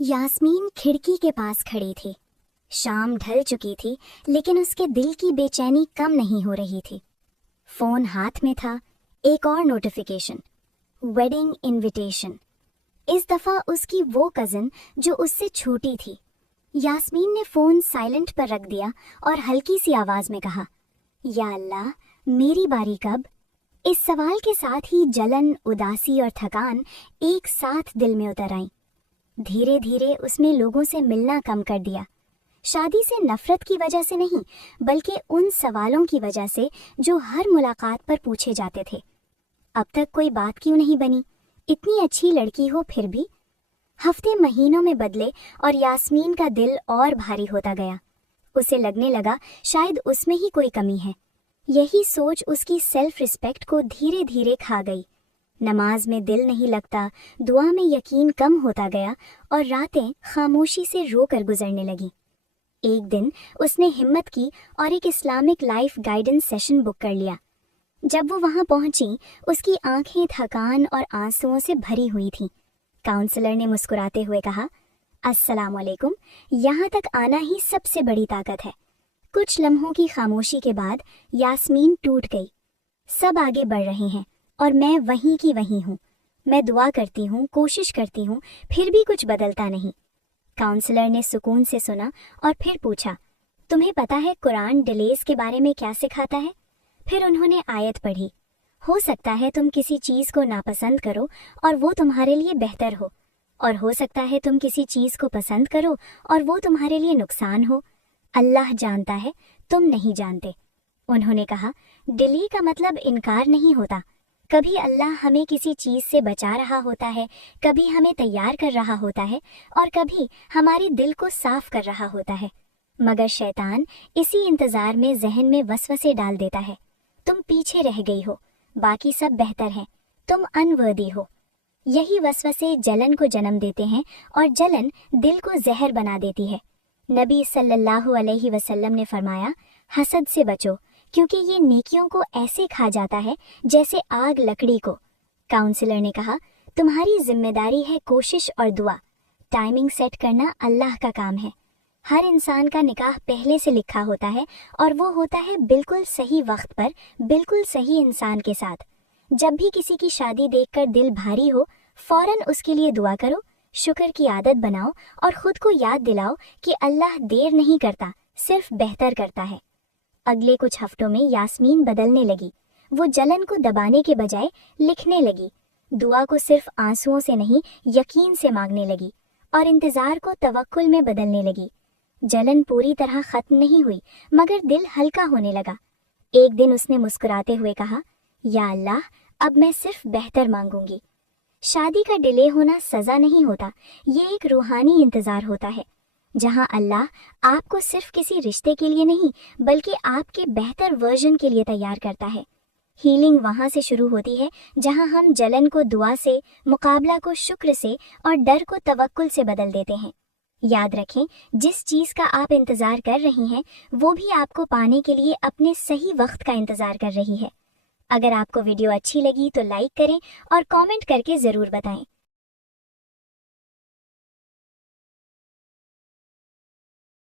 यास्मीन खिड़की के पास खड़ी थी। शाम ढल चुकी थी, लेकिन उसके दिल की बेचैनी कम नहीं हो रही थी। फोन हाथ में था, एक और नोटिफिकेशन, वेडिंग इनविटेशन। इस दफा उसकी वो कजिन जो उससे छोटी थी। यास्मीन ने फोन साइलेंट पर रख दिया और हल्की सी आवाज में कहा, या अल्लाह, मेरी बारी कब? इस सवाल के साथ ही जलन, उदासी और थकान एक साथ दिल में उतर आईं। धीरे धीरे उसने लोगों से मिलना कम कर दिया। शादी से नफरत की वजह से नहीं, बल्कि उन सवालों की वजह से जो हर मुलाकात पर पूछे जाते थे। अब तक कोई बात क्यों नहीं बनी? इतनी अच्छी लड़की हो फिर भी? हफ्ते महीनों में बदले और यास्मीन का दिल और भारी होता गया। उसे लगने लगा शायद उसमें ही कोई कमी है। यही सोच उसकी सेल्फ रिस्पेक्ट को धीरे धीरे खा गई। नमाज में दिल नहीं लगता, दुआ में यकीन कम होता गया और रातें खामोशी से रोकर गुजरने लगी। एक दिन उसने हिम्मत की और एक Islamic life guidance session book कर लिया। जब वो वहां पहुंची, उसकी आंखें थकान और आंसुओं से भरी हुई थीं। काउंसलर ने मुस्कुराते हुए कहा, अस्सलाम वालेकुम, यहाँ तक आना ही सबसे बड़ी ताकत है। कुछ लम्हों की खामोशी के बाद यास्मीन टूट गई। सब आगे बढ़ रहे हैं और मैं वहीं की वहीं हूँ। मैं दुआ करती हूँ, कोशिश करती हूँ, फिर भी कुछ बदलता नहीं। काउंसलर ने सुकून से सुना और फिर पूछा, तुम्हें पता है कुरान डिलेस के बारे में क्या सिखाता है? फिर उन्होंने आयत पढ़ी, हो सकता है तुम किसी चीज़ को नापसंद करो और वो तुम्हारे लिए बेहतर हो, और हो सकता है तुम किसी चीज़ को पसंद करो और वो तुम्हारे लिए नुकसान हो। अल्लाह जानता है, तुम नहीं जानते। उन्होंने कहा, डिले का मतलब इनकार नहीं होता। कभी अल्लाह हमें किसी चीज़ से बचा रहा होता है, कभी हमें तैयार कर रहा होता है और कभी हमारे दिल को साफ कर रहा होता है। मगर शैतान इसी इंतज़ार में जहन में वसवसे डाल देता है, तुम पीछे रह गई हो, बाकी सब बेहतर हैं, तुम अनवर्दी हो। यही वसवसे जलन को जन्म देते हैं और जलन दिल को जहर बना देती है। नबी सल्लल्लाहु अलैहि वसल्लम ने फरमाया, हसद से बचो, क्योंकि ये नेकियों को ऐसे खा जाता है जैसे आग लकड़ी को। काउंसलर ने कहा, तुम्हारी जिम्मेदारी है कोशिश और दुआ। टाइमिंग सेट करना अल्लाह का काम है। हर इंसान का निकाह पहले से लिखा होता है और वो होता है बिल्कुल सही वक्त पर, बिल्कुल सही इंसान के साथ। जब भी किसी की शादी देखकर दिल भारी हो, फौरन उसके लिए दुआ करो, शुक्र की आदत बनाओ और खुद को याद दिलाओ कि अल्लाह देर नहीं करता, सिर्फ बेहतर करता है। अगले कुछ हफ्तों में यास्मीन बदलने लगी। वो जलन को दबाने के बजाय लिखने लगी, दुआ को सिर्फ आंसुओं से नहीं यकीन से मांगने लगी और इंतजार को तवक्कुल में बदलने लगी। जलन पूरी तरह खत्म नहीं हुई, मगर दिल हल्का होने लगा। एक दिन उसने मुस्कुराते हुए कहा, या अल्लाह, अब मैं सिर्फ बेहतर मांगूंगी। शादी का डिले होना सजा नहीं होता, ये एक रूहानी इंतजार होता है, जहां अल्लाह आपको सिर्फ किसी रिश्ते के लिए नहीं, बल्कि आपके बेहतर वर्जन के लिए तैयार करता है। हीलिंग वहां से शुरू होती है जहां हम जलन को दुआ से, मुकाबला को शुक्र से और डर को तवक्कुल से बदल देते हैं। याद रखें, जिस चीज़ का आप इंतज़ार कर रही हैं, वो भी आपको पाने के लिए अपने सही वक्त का इंतज़ार कर रही है। अगर आपको वीडियो अच्छी लगी तो लाइक करें और कमेंट करके ज़रूर बताएं।